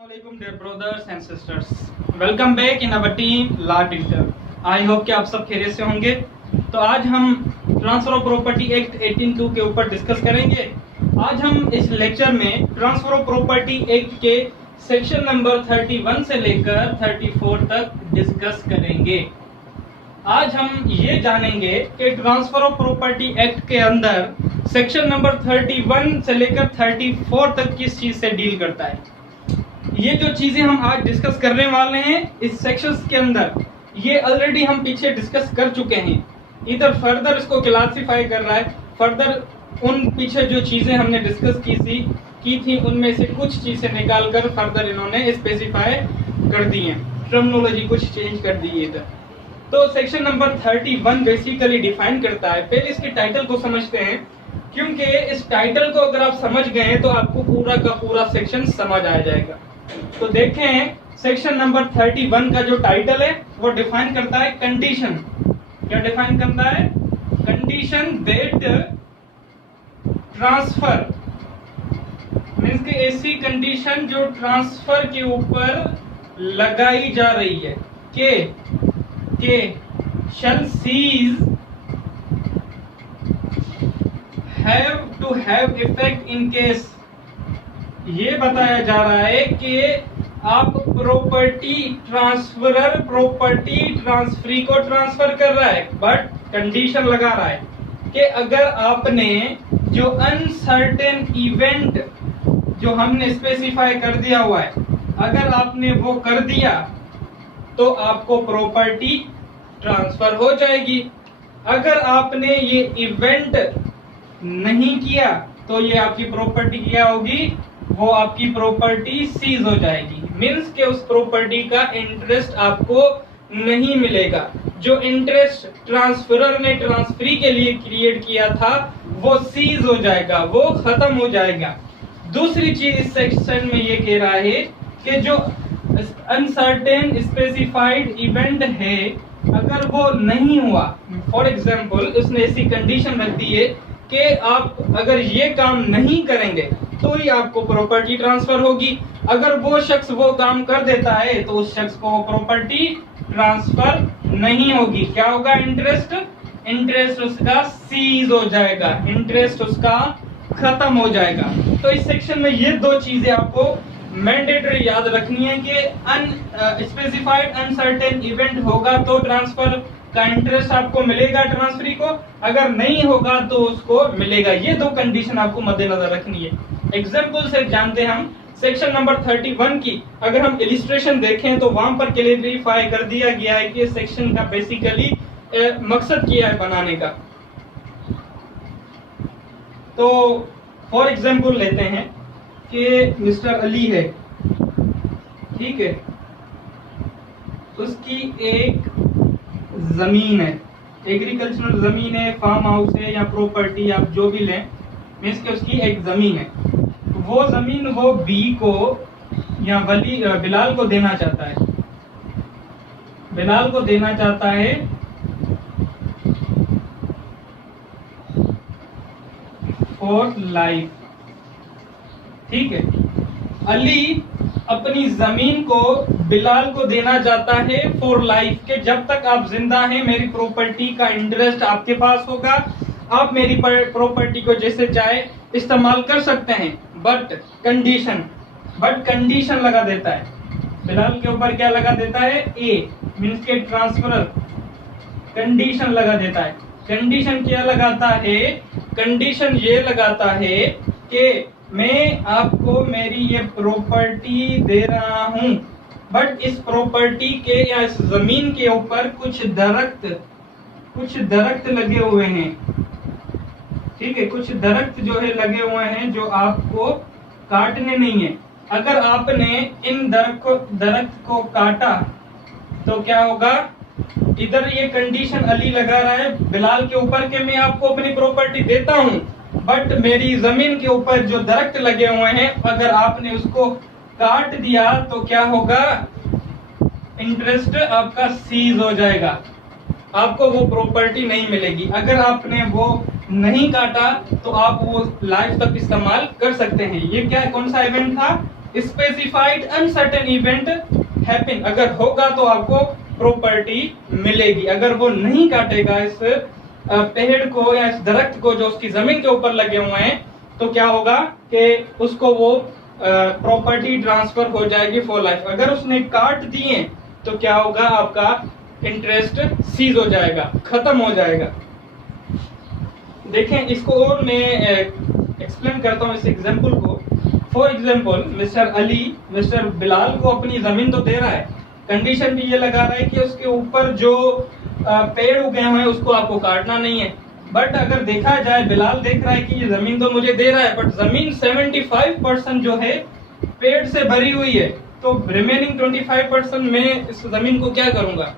Assalamualaikum dear brothers and sisters. Welcome back in our team Law Digital. I hope कि आप सब खैरियत से होंगे। तो आज हम ट्रांसफर ऑफ प्रॉपर्टी एक्ट 18(2) के ऊपर डिस्कस करेंगे। आज हम इस लेक्चर में ट्रांसफर ऑफ प्रॉपर्टी एक्ट के सेक्शन नंबर 31 से लेकर 34 तक डिस्कस करेंगे। आज हम ये जानेंगे कि ट्रांसफर ऑफ प्रॉपर्टी एक्ट के अंदर सेक्शन नंबर 31 से लेकर 34 तक किस चीज से डील करता है। ये जो चीजें हम आज डिस्कस करने वाले हैं इस सेक्शंस के अंदर, ये ऑलरेडी हम पीछे डिस्कस कर चुके हैं। इधर फर्दर इसको क्लासिफाई कर रहा है, फर्दर उन पीछे जो चीजें हमने डिस्कस की थी उनमें से कुछ चीजें निकालकर फर्दर इन्होंने स्पेसिफाई कर दी है, टर्मिनोलॉजी कुछ चेंज कर दी है इधर। तो सेक्शन नंबर 31 बेसिकली डिफाइन करता है। पहले इसके टाइटल को समझते हैं, क्योंकि इस टाइटल को अगर आप समझ गए तो आपको पूरा का पूरा सेक्शन समझ आ जाएगा। तो देखें सेक्शन नंबर 31 का जो टाइटल है वो डिफाइन करता है कंडीशन। क्या डिफाइन करता है? कंडीशन दैट ट्रांसफर मींस कि ऐसी कंडीशन जो ट्रांसफर के ऊपर लगाई जा रही है के shall cease have to have effect in case। ये बताया जा रहा है कि आप प्रॉपर्टी ट्रांसफरर प्रॉपर्टी ट्रांसफरी को ट्रांसफर कर रहा है, बट कंडीशन लगा रहा है कि अगर आपने जो अनसर्टेन इवेंट जो हमने स्पेसिफाई कर दिया हुआ है, अगर आपने वो कर दिया तो आपको प्रॉपर्टी ट्रांसफर हो जाएगी। अगर आपने ये इवेंट नहीं किया तो ये आपकी प्रॉपर्टी क्या होगी? वो आपकी प्रॉपर्टी सीज हो जाएगी। मींस के उस प्रॉपर्टी का इंटरेस्ट आपको नहीं मिलेगा। जो इंटरेस्ट ट्रांसफरर ने ट्रांसफरी के लिए क्रिएट किया था वो सीज हो जाएगा, वो खत्म हो जाएगा। दूसरी चीज इस सेक्शन में ये कह रहा है कि जो अनसर्टेन स्पेसिफाइड इवेंट है अगर वो नहीं हुआ, फॉर एग्जाम्पल उसने ऐसी कंडीशन रख दी है कि आप अगर ये काम नहीं करेंगे तो ही आपको प्रॉपर्टी ट्रांसफर होगी। अगर वो शख्स वो काम कर देता है तो उस शख्स को प्रॉपर्टी ट्रांसफर नहीं होगी। क्या होगा? इंटरेस्ट उसका सीज हो जाएगा, इंटरेस्ट उसका खत्म हो जाएगा। तो इस सेक्शन में ये दो चीजें आपको मैंडेटरी याद रखनी है कि स्पेसिफाइड अनसर्टेन इवेंट होगा तो ट्रांसफर का इंटरेस्ट आपको मिलेगा ट्रांसफरी को, अगर नहीं होगा तो उसको मिलेगा। ये दो कंडीशन आपको मद्देनजर रखनी है। एग्जाम्पल से जानते हैं हम सेक्शन नंबर 31 की। अगर हम इलिस्ट्रेशन देखें तो वहां पर क्लैरिफाई कर दिया गया है कि सेक्शन का बेसिकली मकसद क्या है बनाने का। तो फॉर एग्जाम्पल लेते हैं कि मिस्टर अली है, ठीक है, उसकी एक जमीन है, एग्रीकल्चरल जमीन है, फार्म हाउस है या प्रॉपर्टी आप जो भी लें, मींस के उसकी एक जमीन है। वो जमीन वो बी को या बिलाल को देना चाहता है, बिलाल को देना चाहता है फॉर लाइफ, ठीक है। अली अपनी जमीन को बिलाल को देना चाहता है फॉर लाइफ के जब तक आप जिंदा हैं मेरी प्रॉपर्टी का इंटरेस्ट आपके पास होगा, आप मेरी प्रॉपर्टी को जैसे चाहे इस्तेमाल कर सकते हैं। बट कंडीशन लगा देता है बिलाल के ऊपर। क्या लगा देता है? ए मींस के ट्रांसफरर कंडीशन लगा देता है। कंडीशन क्या लगाता है? कंडीशन ये लगाता है कि मैं आपको मेरी ये प्रॉपर्टी दे रहा हूं, बट इस प्रॉपर्टी के या इस जमीन के ऊपर कुछ दरख्त लगे हुए हैं, ठीक है, कुछ दरख्त जो है लगे हुए हैं जो आपको काटने नहीं है। अगर आपने इन दरख्त को काटा तो क्या होगा? इधर ये कंडीशन अली लगा रहा है बिलाल के ऊपर कि मैं आपको अपनी प्रॉपर्टी देता हूं, बट मेरी जमीन के ऊपर जो दरख्त लगे हुए हैं अगर आपने उसको काट दिया तो क्या होगा? इंटरेस्ट आपका सीज हो जाएगा, आपको वो प्रॉपर्टी नहीं मिलेगी। अगर आपने वो नहीं काटा तो आप वो लाइफ तक इस्तेमाल कर सकते हैं। ये क्या कौन सा इवेंट था? स्पेसिफाइड अनसर्टेन इवेंट हैपन, अगर होगा तो आपको प्रॉपर्टी मिलेगी। अगर वो नहीं काटेगा इस पेड़ को या इस दरख्त को जो उसकी जमीन के ऊपर लगे हुए हैं, तो क्या होगा कि उसको वो प्रॉपर्टी ट्रांसफर हो जाएगी फॉर लाइफ। अगर उसने काट दिए तो क्या होगा, आपका इंटरेस्ट सीज हो जाएगा, खत्म हो जाएगा। देखें इसको और मैं एक्सप्लेन करता हूँ इस एग्जांपल को। For example mister Ali mister Bilal को अपनी जमीन तो दे रहा है, कंडीशन भी ये लगा रहा है कि उसके ऊपर जो पेड़ उगे हुए हैं उसको आपको काटना नहीं है। बट अगर देखा जाए, बिलाल देख रहा है कि ये जमीन तो मुझे दे रहा है, बट जमीन 75% जो है पेड़ से भरी हुई है, तो रिमेनिंग 25% में इस जमीन को क्या करूंगा,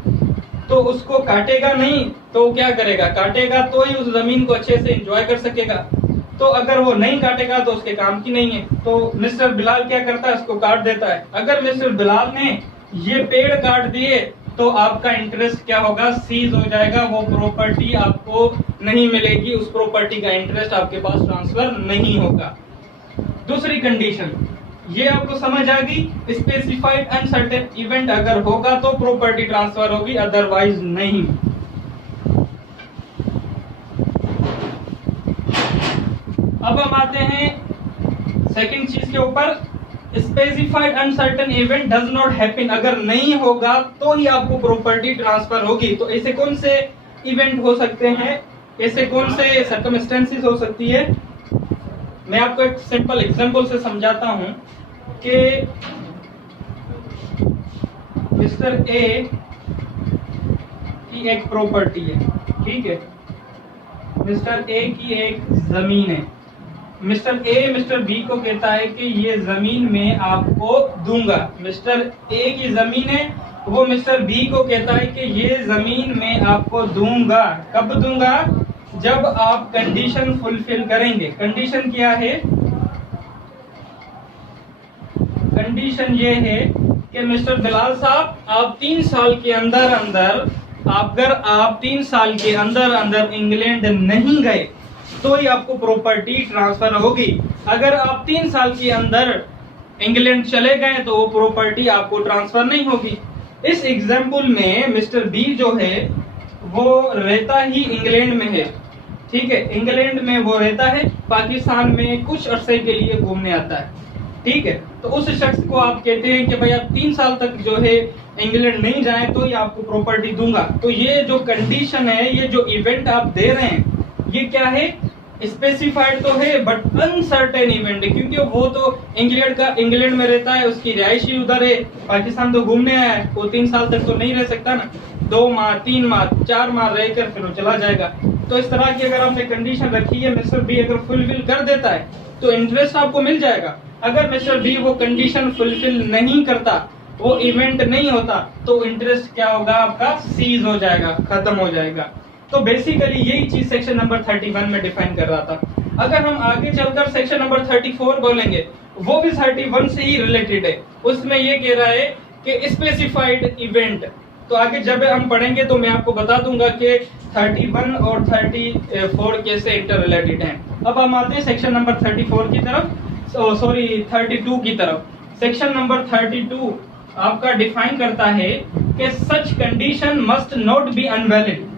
तो उसको काटेगा नहीं। तो क्या करेगा, काटेगा तो ही उस जमीन को अच्छे से एंजॉय कर सकेगा। तो अगर वो नहीं काटेगा तो उसके काम की नहीं है। तो मिस्टर बिलाल क्या करता है, उसको काट देता है। अगर मिस्टर बिलाल ने ये पेड़ काट दिए तो आपका इंटरेस्ट क्या होगा, सीज हो जाएगा, वो प्रॉपर्टी आपको नहीं मिलेगी, उस प्रॉपर्टी का इंटरेस्ट आपके पास ट्रांसफर नहीं होगा। दूसरी कंडीशन ये आपको समझ आ गई, स्पेसिफाइड अनसर्टेन इवेंट अगर होगा तो प्रॉपर्टी ट्रांसफर होगी, अदरवाइज नहीं। अब हम आते हैं सेकंड चीज के ऊपर, specified uncertain event does not happen, अगर नहीं होगा तो ही आपको प्रॉपर्टी ट्रांसफर होगी। तो ऐसे कौन से इवेंट हो सकते हैं, ऐसे कौन से सर्कमस्टेंसेस हो सकती है, मैं आपको एक सिंपल एग्जांपल से समझाता हूं कि मिस्टर ए की एक प्रॉपर्टी है, ठीक है, मिस्टर ए की एक जमीन है। मिस्टर ए मिस्टर बी को कहता है कि ये जमीन मैं आपको दूंगा। मिस्टर ए की जमीन है, वो मिस्टर बी को कहता है कि ये जमीन मैं आपको दूंगा। कब दूंगा, जब आप कंडीशन फुलफिल करेंगे। कंडीशन क्या है, कंडीशन ये है कि मिस्टर बिलाल साहब आप 3 साल के अंदर अंदर, अगर आप 3 साल के अंदर अंदर इंग्लैंड नहीं गए तो ही आपको प्रॉपर्टी ट्रांसफर होगी। अगर आप 3 साल के अंदर इंग्लैंड चले गए तो वो प्रॉपर्टी आपको ट्रांसफर नहीं होगी। इस एग्जाम्पल में मिस्टर बी जो है वो रहता ही इंग्लैंड में है, ठीक है, इंग्लैंड में वो रहता है, पाकिस्तान में कुछ अरसे के लिए घूमने आता है, ठीक है। तो उस शख्स को आप कहते हैं कि भाई आप 3 साल तक जो है इंग्लैंड नहीं जाए तो ही आपको प्रॉपर्टी दूंगा। तो ये जो कंडीशन है, ये जो इवेंट आप दे रहे हैं, ये क्या है, स्पेसिफाइड तो है बट अनसर्टेन इवेंट है, क्योंकि वो तो इंग्लैंड में रहता है, उसकी रिहाइश ही उधर है, पाकिस्तान तो घूमने आया है, वो 3 साल तक तो नहीं रह सकता ना, 2 माह 3 माह 4 माह रहकर फिर वो चला जाएगा। तो इस तरह की अगर आपने कंडीशन रखी है, मिस्टर बी अगर फुलफिल कर देता है तो इंटरेस्ट आपको मिल जाएगा। अगर मिस्टर बी वो कंडीशन फुलफिल नहीं करता, वो इवेंट नहीं होता, तो इंटरेस्ट क्या होगा, आपका सीज हो जाएगा, खत्म हो जाएगा। तो बेसिकली यही चीज सेक्शन नंबर 31 में डिफाइन कर रहा था। अगर हम आगे चलकर सेक्शन नंबर 34 बोलेंगे, वो भी 31 से ही रिलेटेड है। उसमें ये कह रहा है कि स्पेसिफाइड इवेंट, तो आगे जब हम पढ़ेंगे तो मैं आपको बता दूंगा कि 31 और 34 कैसे इंटर रिलेटेड हैं। अब हम आते हैं सेक्शन नंबर 34 की तरफ, सॉरी 32 की तरफ। सेक्शन नंबर 32 आपका डिफाइन करता है कि such condition must not be invalid,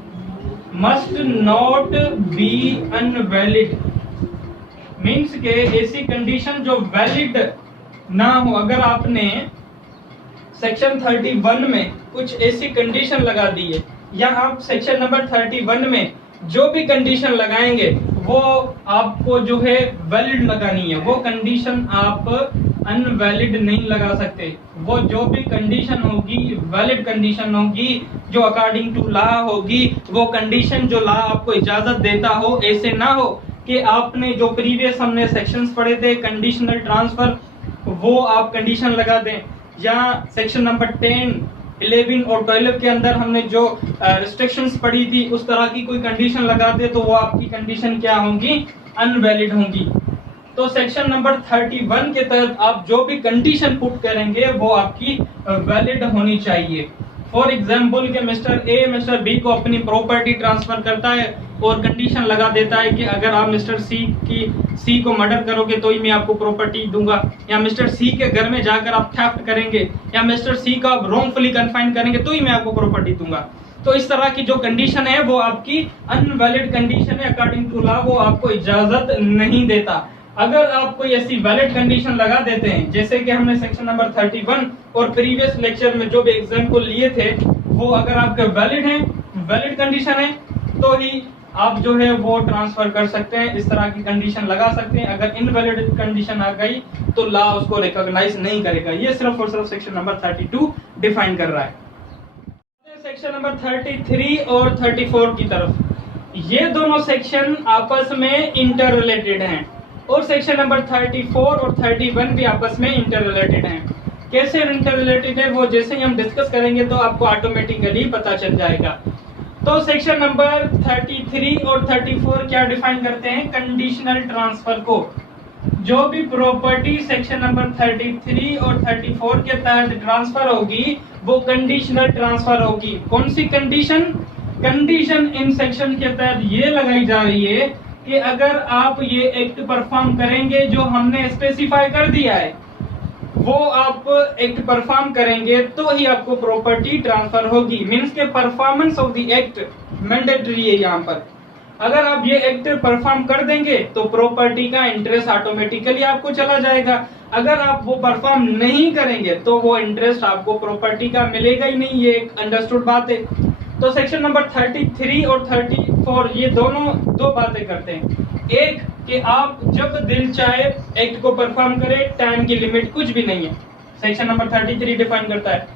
must not be invalid means के ऐसी कंडीशन जो वैलिड ना हो। अगर आपने सेक्शन 31 में कुछ ऐसी कंडीशन लगा दी है, या आप सेक्शन नंबर 31 में जो भी कंडीशन लगाएंगे वो आपको जो है वैलिड लगानी है, वो कंडीशन आप अनवैलिड नहीं लगा सकते। वो जो भी कंडीशन होगी वैलिड कंडीशन होगी, जो अकॉर्डिंग टू लॉ होगी, वो कंडीशन जो लॉ आपको इजाजत देता हो। ऐसे ना हो कि आपने जो प्रीवियस हमने सेक्शंस पढ़े थे कंडीशनल ट्रांसफर, वो आप कंडीशन लगा दें, या सेक्शन नंबर 10, 11 और 12 के अंदर हमने जो रिस्ट्रिक्शंस पढ़ी थी उस तरह की कोई कंडीशन लगा दे तो वो आपकी कंडीशन क्या होंगी, अनवैलिड होंगी। तो सेक्शन नंबर 31 के तहत आप जो भी कंडीशन पुट करेंगे वो आपकी वैलिड होनी चाहिए। फॉर एग्जाम्पल कि मिस्टर ए मिस्टर बी को अपनी प्रॉपर्टी ट्रांसफर करता है और कंडीशन लगा देता है कि अगर आप मिस्टर सी को मर्डर करोगे तो ही मैं आपको प्रॉपर्टी दूंगा, या मिस्टर सी के घर में जाकर आप थेफ्ट करेंगे, या मिस्टर सी को आप रॉन्गफुली कन्फाइन करेंगे तो ही मैं आपको प्रॉपर्टी दूंगा। तो इस तरह की जो कंडीशन है वो आपकी अनवैलिड कंडीशन है, अकॉर्डिंग टू लॉ वो आपको इजाजत नहीं देता। अगर आप कोई ऐसी वैलिड कंडीशन लगा देते हैं, जैसे कि हमने सेक्शन नंबर 31 और प्रीवियस लेक्चर में जो भी एग्जाम्पल लिए थे वो अगर आपके वैलिड हैं, वैलिड कंडीशन है, तो ही आप जो है वो ट्रांसफर कर सकते हैं, इस तरह की कंडीशन लगा सकते हैं। अगर इनवैलिड कंडीशन आ गई तो लॉ उसको रिकॉग्नाइज नहीं करेगा। ये सिर्फ और सिर्फ सेक्शन नंबर 32 डिफाइन कर रहा है। सेक्शन नंबर 33 और 34 की तरफ, ये दोनों सेक्शन आपस में इंटर रिलेटेड हैं और सेक्शन नंबर 34 और 31 भी आपस में इंटर रिलेटेड हैं। कैसे इंटर रिलेटेड है वो जैसे ही हम डिस्कस करेंगे तो आपको ऑटोमेटिकली पता चल जाएगा। तो सेक्शन नंबर 33 और 34 क्या डिफाइन करते हैं? कंडीशनल ट्रांसफर को। जो भी प्रॉपर्टी सेक्शन नंबर 33 और 34 के तहत ट्रांसफर होगी वो कंडीशनल ट्रांसफर होगी। कौन सी कंडीशन? कंडीशन इन सेक्शन के तहत ये लगाई जा रही है कि अगर आप ये एक्ट परफॉर्म करेंगे जो हमने स्पेसिफाई कर दिया है, वो आप एक्ट परफॉर्म करेंगे तो ही आपको प्रॉपर्टी ट्रांसफर होगी। मींस के performance of the act mandatory है यहाँ पर। अगर आप ये एक्ट परफॉर्म कर देंगे तो प्रॉपर्टी का इंटरेस्ट ऑटोमेटिकली आपको चला जाएगा। अगर आप वो परफॉर्म नहीं करेंगे तो वो इंटरेस्ट आपको प्रॉपर्टी का मिलेगा ही नहीं। ये एक अंडरस्टूड बात है। तो सेक्शन नंबर 33 और 34 ये दोनों दो बातें करते हैं। एक कि आप जब दिल चाहे एक्ट को परफॉर्म करें, टाइम की लिमिट कुछ भी नहीं है, सेक्शन नंबर 33 डिफाइन करता है।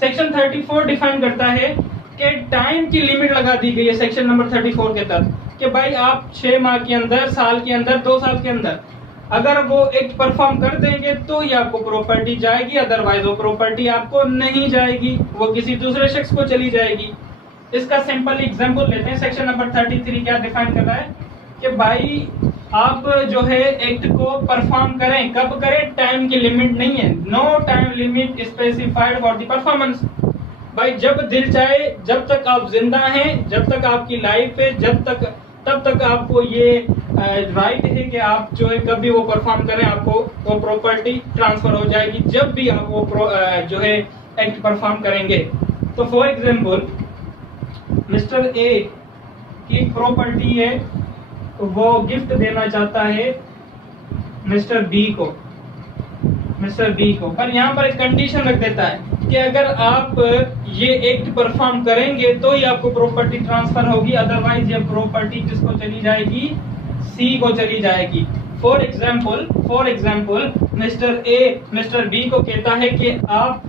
सेक्शन 34 डिफाइन करता है कि टाइम की लिमिट लगा दी गई है सेक्शन नंबर 34 के तहत कि भाई आप 6 माह के अंदर, साल के अंदर, 2 साल के अंदर अगर वो एक्ट परफॉर्म कर देंगे तो ही आपको प्रॉपर्टी जाएगी, अदरवाइज वो प्रॉपर्टी आपको नहीं जाएगी, वो किसी दूसरे शख्स को चली जाएगी। इसका सिंपल एग्जांपल लेते हैं। सेक्शन नंबर 33 क्या डिफाइन कर रहा है कि भाई आप जो है एक्ट को परफॉर्म करें, कब करें? टाइम की लिमिट नहीं है, no time limit specified for the performance. भाई जब दिल चाहे, जब तक आप जिंदा हैं, जब तक आपकी लाइफ है, तब तक आपको ये राइट है कि आप जो है कभी वो परफॉर्म करें, आपको वो प्रॉपर्टी ट्रांसफर हो जाएगी जब भी आप वो जो है एक्ट परफॉर्म करेंगे। तो फॉर एग्जांपल मिस्टर ए की प्रॉपर्टी है, वो गिफ्ट देना चाहता है मिस्टर बी को, पर यहाँ पर एक कंडीशन रख देता है कि अगर आप ये एक्ट परफॉर्म करेंगे तो ही आपको प्रॉपर्टी ट्रांसफर होगी, अदरवाइज ये प्रॉपर्टी किसको चली जाएगी? सी को चली जाएगी। For example mister A mister B को कहता है कि आप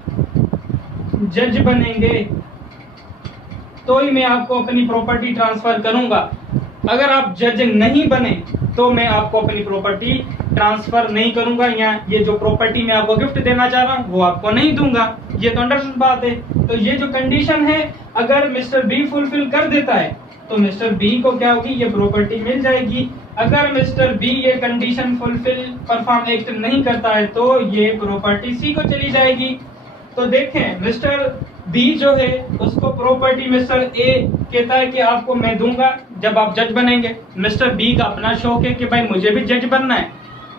जज बनेंगे तो ही मैं आपको अपनी प्रॉपर्टी ट्रांसफर करूंगा। अगर आप जज नहीं बने तो मैं आपको अपनी प्रॉपर्टी ट्रांसफर नहीं करूंगा, या ये जो प्रॉपर्टी मैं आपको गिफ्ट देना चाह रहा हूँ वो आपको नहीं दूंगा। ये तो अंडरस्टूड बात है। तो ये जो कंडीशन है अगर मिस्टर बी फुलफिल कर देता है तो मिस्टर बी को क्या होगी? ये प्रॉपर्टी मिल जाएगी। अगर मिस्टर बी ये कंडीशन फुलफिल परफॉर्म एक्ट नहीं करता है तो ये प्रॉपर्टी सी को चली जाएगी। तो देखें मिस्टर बी जो है उसको प्रॉपर्टी मिस्टर ए कहता है कि आपको मैं दूंगा जब आप जज बनेंगे। मिस्टर बी का अपना शौक है कि भाई मुझे भी जज बनना है।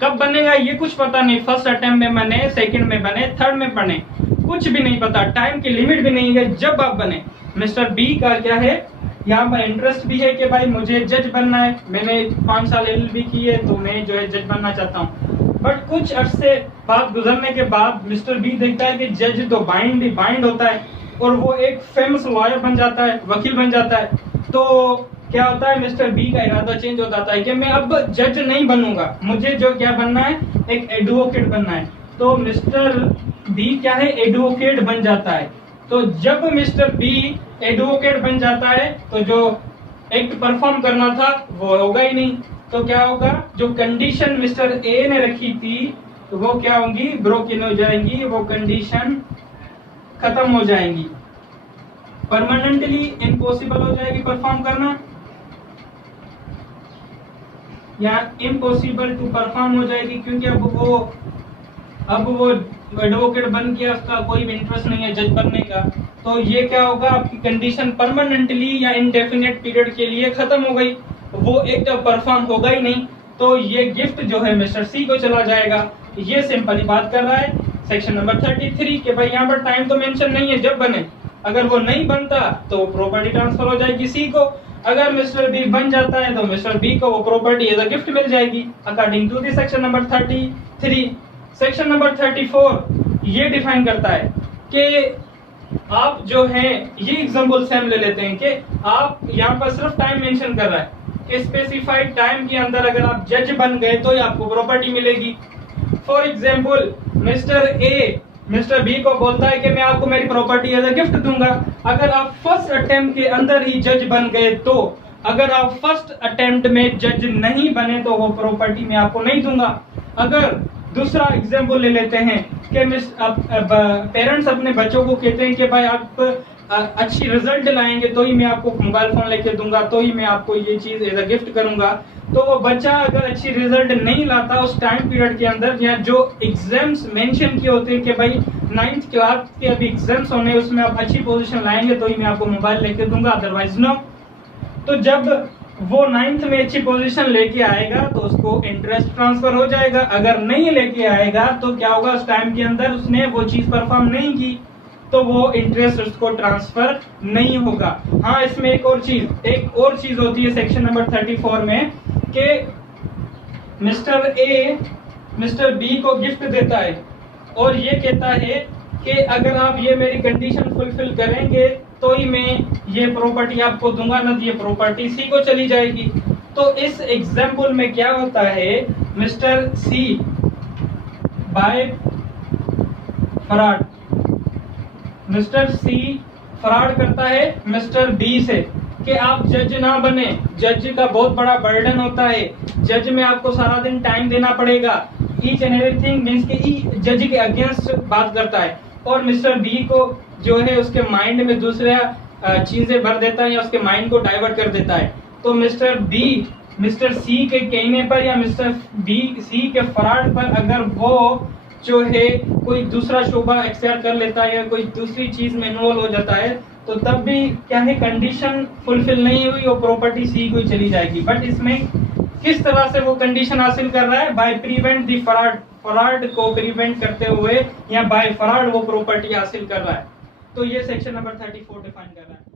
कब बनेगा ये कुछ पता नहीं, फर्स्ट अटेम्प्ट में बने, सेकंड में बने, थर्ड में बने, कुछ भी नहीं पता, टाइम की लिमिट भी नहीं है, जब आप बने। मिस्टर बी का क्या है यहाँ पर इंटरेस्ट भी है कि भाई मुझे जज बनना है, मैंने 5 साल LLB की है तो मैं जो है जज बनना चाहता हूँ। बट कुछ अरसे बाद गुजरने के बाद मिस्टर बी देखता है कि जज तो बाइंड होता है और वो एक फेमस लॉयर बन जाता है, वकील बन जाता है। तो क्या होता है, मिस्टर बी का इरादा चेंज हो जाता है कि मैं अब जज नहीं बनूंगा, मुझे जो क्या बनना है, एक एडवोकेट बनना है। तो मिस्टर बी क्या है, एडवोकेट बन जाता है। तो जब मिस्टर बी एडवोकेट बन जाता है तो जो एक्ट परफॉर्म करना था वो होगा ही नहीं। तो क्या होगा, जो कंडीशन मिस्टर ए ने रखी थी तो वो क्या होंगी, ब्रोकन हो जाएंगी, वो कंडीशन खत्म हो जाएंगी, परमानेंटली इम्पॉसिबल हो जाएगी परफॉर्म करना, या इम्पॉसिबल टू परफॉर्म हो जाएगी, क्योंकि अब वो अब वो एडवोकेट बन के उसका कोई भी इंटरेस्ट नहीं है जज बनने का, तो ये क्या होगा, आपकी कंडीशन परमानेंटली या इंडेफिनेट पीरियड के लिए खत्म हो गई, वो एक तो परफॉर्म होगा ही नहीं, तो ये गिफ्ट जो है मिस्टर सी को चला जाएगा। ये सिंपली बात कर रहा है सेक्शन नंबर 33 के भाई यहाँ पर टाइम तो मेंशन नहीं है जब बने, अगर वो नहीं बनता तो प्रॉपर्टी ट्रांसफर हो जाएगी सी को, अगर मिस्टर बी बन जाता है तो मिस्टर बी को वो प्रॉपर्टी एज अ गिफ्ट मिल जाएगी according to the section number 33। Section number 34 ये डिफाइन करता है कि आप जो है, ये एग्जांपल से हम ले लेते हैं कि आप यहाँ पर सिर्फ टाइम मेंशन कर रहा है कि स्पेसिफाइड टाइम के अंदर अगर आप जज बन गए तो ही आपको प्रॉपर्टी मिलेगी। For example mister A mister B को बोलता है कि मैं आपको मेरी प्रॉपर्टी एज अ गिफ्ट दूंगा, अगर आप फर्स्ट अटेम्प्ट के अंदर ही जज बन गए तो, अगर आप फर्स्ट अटेम्प्ट में जज नहीं बने तो वो प्रॉपर्टी मैं आपको नहीं दूंगा। अगर दूसरा एग्जाम्पल ले लेते हैं कि पेरेंट्स अपने बच्चों को कहते हैं कि भाई आप अच्छी रिजल्ट लाएंगे तो ही मैं आपको मोबाइल फोन लेके दूंगा, तो ही मैं आपको ये चीज एज अ गिफ्ट करूंगा, तो वो बच्चा अगर अच्छी रिजल्ट नहीं लाता उस टाइम पीरियड के अंदर, या जो एग्जाम्स मेंशन किए होते हैं कि भाई 9th क्लास के अभी एग्जाम्स होने उसमें आप अच्छी पोजीशन लाएंगे तो ही मैं आपको मोबाइल लेके दूंगा, अदरवाइज नो। तो जब वो 9th में अच्छी पोजीशन लेके आएगा तो उसको इंटरेस्ट ट्रांसफर हो जाएगा, अगर नहीं लेके आएगा तो क्या होगा, उस टाइम के अंदर उसने वो चीज परफॉर्म नहीं की तो वो इंटरेस्ट उसको ट्रांसफर नहीं होगा। हाँ, इसमें एक और चीज होती है सेक्शन नंबर 34 में कि मिस्टर ए मिस्टर बी को गिफ्ट देता है और ये कहता है कि अगर आप ये मेरी कंडीशन फुलफिल करेंगे तो ही मैं ये प्रॉपर्टी आपको दूंगा, ना ये प्रॉपर्टी सी को चली जाएगी। तो इस एग्जाम्पल में क्या होता है, mister C by fraud, mister C fraud करता है मिस्टर बी से कि आप जज ना बने, जज का बहुत बड़ा बर्डन होता है, जज में आपको सारा दिन टाइम देना पड़ेगा, ईच एंड एवरीथिंग मींस कि जज के अगेंस्ट बात करता है, और मिस्टर बी को जो है उसके माइंड में दूसरा चीजें भर देता है या उसके माइंड को डाइवर्ट कर देता है। तो मिस्टर बी मिस्टर सी के कहने पर या मिस्टर बी सी के फ्रॉड पर अगर वो जो है कोई दूसरा शोभा एक्सपायर कर लेता है या कोई दूसरी चीज में इन्वॉल्व हो जाता है तो तब भी क्या है, कंडीशन फुलफिल नहीं हुई और प्रॉपर्टी सी को ही चली जाएगी। बट इसमें किस तरह से वो कंडीशन हासिल कर रहा है, बाय प्रिवेंट द फ्रॉड को प्रिवेंट करते हुए या बाय फ्रॉड वो प्रॉपर्टी हासिल कर रहा है। तो ये सेक्शन नंबर 34 डिफाइन कर रहा है।